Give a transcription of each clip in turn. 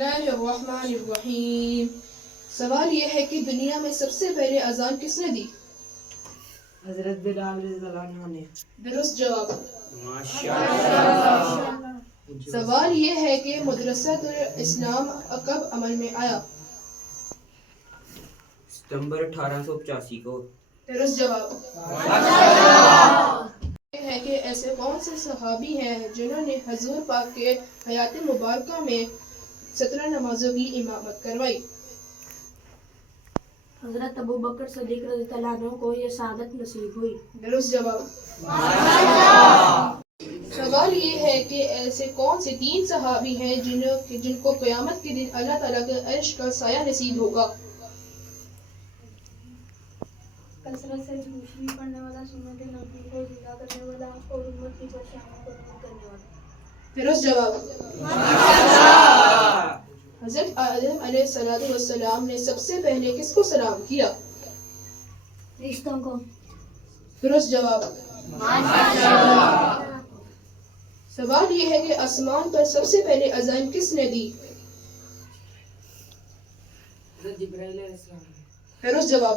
اللہ الرحمن الرحیم۔ سوال یہ ہے کہ دنیا میں سب سے پہلے اذان کس نے دی؟ حضرت بلال رضی اللہ عنہ نے۔ درست جواب۔ ماشاءاللہ۔ سوال یہ ہے کہ مدرسۃ الاسلام کب عمل میں آیا؟ ستمبر 1885 کو۔ درست جواب۔ یہ ہے کہ ایسے کون سے صحابی ہیں جنہوں نے حضور پاک کے حیات مبارکہ میں 17 نمازوں کی امامت کروائی؟ حضرت ابو بکر صدیق رضی اللہ عنہ کو یہ سعادت نصیب ہوئی۔ درست جواب۔ سوال یہ ہے کہ ایسے کون سے 3 صحابی ہیں جن کو قیامت کے دن اللہ تعالیٰ کے عرش کا سایہ نصیب ہوگا؟ کثرت سے روشنی پڑھنے والا، سنت نبی کو زندہ کرنے والا اور امت کی پریشانیوں کو دور کرنے والا۔ درست جواب۔ حضرت آدم علیہ السلام نے سب سے پہلے کس کو سلام کیا؟ رشتوں کو۔ درست جواب۔ سوال یہ ہے کہ آسمان پر سب سے پہلے اذان کس نے دی؟ حضرت جبرائیل علیہ السلام نے۔ درست جواب۔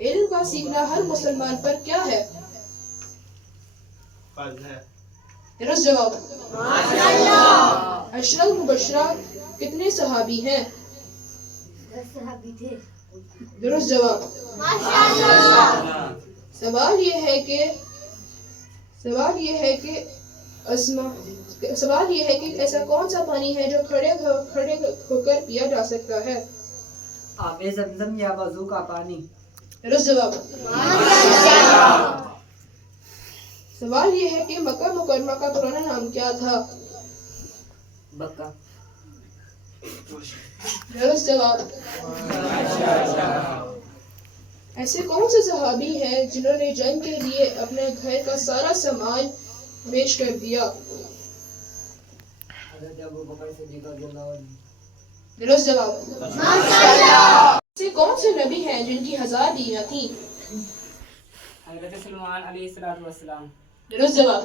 علم کا سیکھنا ہر مسلمان پر کیا ہے؟ فرض ہے۔ درست جواب۔ عشرہ مبشرہ کتنے صحابی ہیں؟ 10 صحابی تھے۔ درست جواب۔ سوال یہ ہے کہ ایسا کون سا پانی ہے جو کھڑے ہو کر پیا جا سکتا ہے؟ آب زمزم یا وضو کا پانی۔ درست جواب۔ سوال یہ ہے کہ مکہ مکرمہ کا پرانا نام کیا تھا؟ بکہ۔ درست جواب۔ ایسے کون سے صحابی ہیں جنہوں نے جنگ کے لیے اپنے گھر کا سارا سامان پیش کر دیا؟ حضرت ابو بکر صدیق رضی اللہ عنہ۔ درست جواب۔ ایسے کون سے نبی ہیں جن کی 1000 بیویاں تھیں؟ حضرت سلمان علیہ السلام۔ درست جواب۔